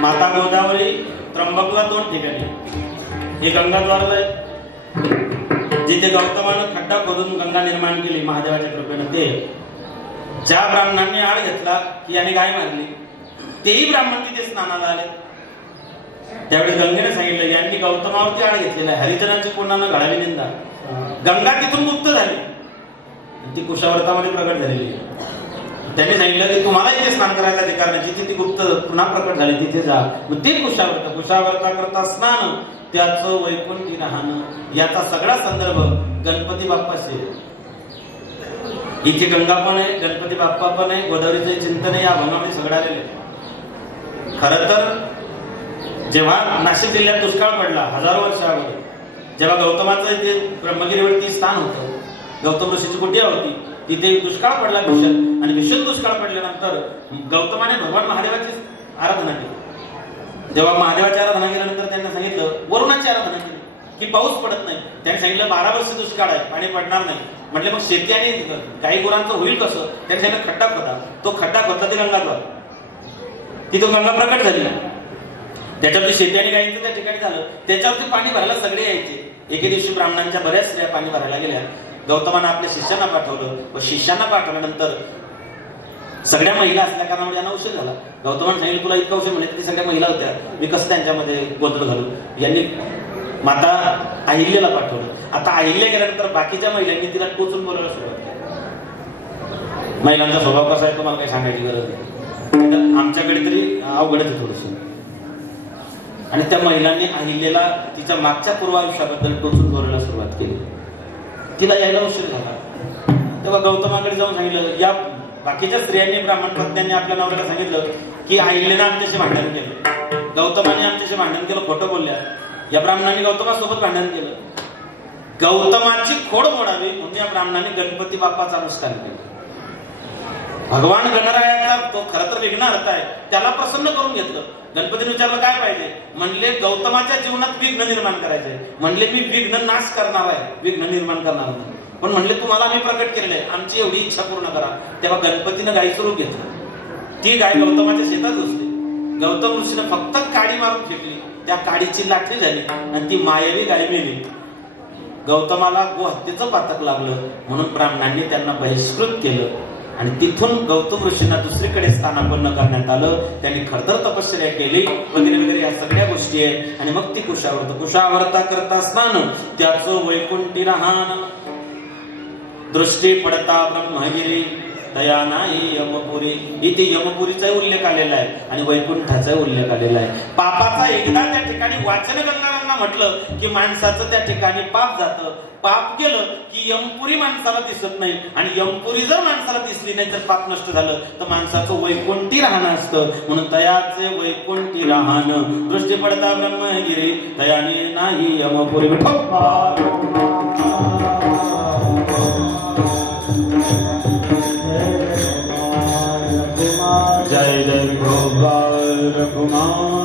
माता गोदावरी त्र्यंबकला 2 ठिकाणी, हे गंगाद्वारला आहे जिथे गौतमानं खड्डा खोदून गंगा निर्माण केली महादेवाच्या कृपेनं. ते ज्या ब्राह्मणांनी आळ घेतला की याने गाय मारली, तेही ब्राह्मण तिथे स्नानाला आले. त्यावेळी गंगेने सांगितलं यांनी गौतमावरती आळ घेतलेला आहे, हरिजनांची कोणानं घडावी निंदा. गंगा तिथून मुक्त झाली, ती कुशावर्तामध्ये प्रकट झालेली. त्यांनी सांगितलं की तुम्हाला इथे स्नान करायला अधिकार नाही, जिथे ती गुप्त पुन्हा प्रकट झाली तिथे जा. मग ते कुशावर्ता करता स्नान त्याचं वैकुंठी राहणं, याचा सगळा संदर्भ गणपती बाप्पाशी. इथे गंगा पण आहे, गणपती बाप्पा पण आहे, गोदावरीचे चिंतन आहे, या भंगामध्ये सगळं आलेलं आहे. खरं तर जेव्हा नाशिक जिल्ह्यात दुष्काळ पडला 1000 वर्ष अगोदर, जेव्हा गौतमाचं इथे ब्रह्मगिरीवरती स्थान होतं, गौतम ऋषीची कुटिया होती, तिथे दुष्काळ पडला भीषण. आणि भीषण दुष्काळ पडल्यानंतर गौतमाने भगवान महादेवाची आराधना केली. जेव्हा महादेवाची आराधना केल्यानंतर त्यांना सांगितलं, वरुणाची आराधना केली की पाऊस पडत नाही. त्यांनी सांगितलं 12 वर्ष दुष्काळ आहे, पाणी पडणार नाही. म्हटले मग शेती आणि गाई गुरांचं होईल कसं? त्यांनी सांगितलं खड्डा खोदा. तो खड्डा खोदला ते गंगाद्वार, तिथून गंगा प्रकट झाली. त्याच्यावरती शेती आणि गायींचं त्या ठिकाणी झालं. त्याच्यावरती पाणी भरायला सगळे यायचे. एके दिवशी ब्राह्मणांच्या बऱ्याच स्त्रिया पाणी भरायला गेल्या. गौतमानं आपल्या शिष्यांना पाठवलं व शिष्यांना पाठवल्यानंतर सगळ्या महिला असल्या कारणामुळे यांना उशीर झाला. गौतमानं सांगितलं तुला इतका उशीर म्हणजे ती सगळ्या महिला होत्या, मी कसं त्यांच्यामध्ये गोंधळ घालू. यांनी माता अहिल्याला पाठवलं. आता अहिल्या गेल्यानंतर बाकीच्या महिलांनी तिला टोचून बोलायला सुरुवात केली. महिलांचा स्वभाव कसा आहे तुम्हाला काही सांगायची गरज नाही, आमच्याकडे तरी अवघडच आहे थोडस. आणि त्या महिलांनी अहिल्याला तिच्या मागच्या पूर्वायुष्याबद्दल टोचून बोलायला सुरुवात केली. तिला यायला उशीर झाला. तेव्हा गौतमाकडे जाऊन सांगितलं, या बाकीच्या स्त्रियांनी ब्राह्मण पत्न्यांनी आपल्या नवऱ्याला सांगितलं की अहिल्याने आमच्याशी भांडण केलं, गौतमाने आमच्याशी भांडण केलं, खोटं बोलल्या. या ब्राह्मणांनी गौतमासोबत भांडण केलं. गौतमाची खोड मोडावी म्हणून या ब्राह्मणांनी गणपती बाप्पाचं अनुष्ठान केलं. भगवान गणरायाचा तो खरं तर विघ्नहर्ता आहे, त्याला प्रसन्न करून घेतलं. गणपतीने विचारलं काय पाहिजे? म्हणले गौतमाच्या जीवनात विघ्न निर्माण करायचंय. म्हणले मी विघ्न नाश करणार आहे, विघ्न निर्माण करणार नाही. पण म्हणले तुम्हाला आम्ही प्रकट केलेलं आहे, आमची एवढी इच्छा पूर्ण करा. तेव्हा गणपतीनं गायीचं रूप घेतलं. ती गाय गौतमाच्या शेतात घुसली. गौतम ऋषीनं फक्त काडी मारून फेकली, त्या काडीची लाटणी झाली आणि ती मायरी गाय मेली. गौतमाला गोहत्येचं पातक लागलं म्हणून ब्राह्मणांनी त्यांना बहिष्कृत केलं. आणि तिथून गौतम ऋषींना दुसरीकडे स्थानापन्न करण्यात आलं. त्यांनी खरतर तपश्चर्या केली वगैरे वगैरे या सगळ्या गोष्टी आहेत. आणि मग ती कुशावर्ता करता स्नान त्याचं वैकुंठी राहण. दृष्टी पडता ब्रह्मगिरी दया नाही यमपुरी. इथे यमपुरीचा उल्लेख आलेला आहे आणि वैकुंठाचा उल्लेख आलेला आहे. पापाचा एकदा त्या ठिकाणी वाचन करणाऱ्यांना म्हटलं की माणसाचं त्या ठिकाणी पाप जातं. पाप केलं की यमपुरी माणसाला दिसत नाही आणि यमपुरी जर माणसाला दिसली नाही तर पाप नष्ट झालं तर माणसाचं वैकुंठी राहणं असतं. म्हणून दयाचे वैकुंठी राहणं. दृष्टी पडता ब्रह्मगिरी दयाने नाही यमपुरी. जय जय गोपाल कुमार.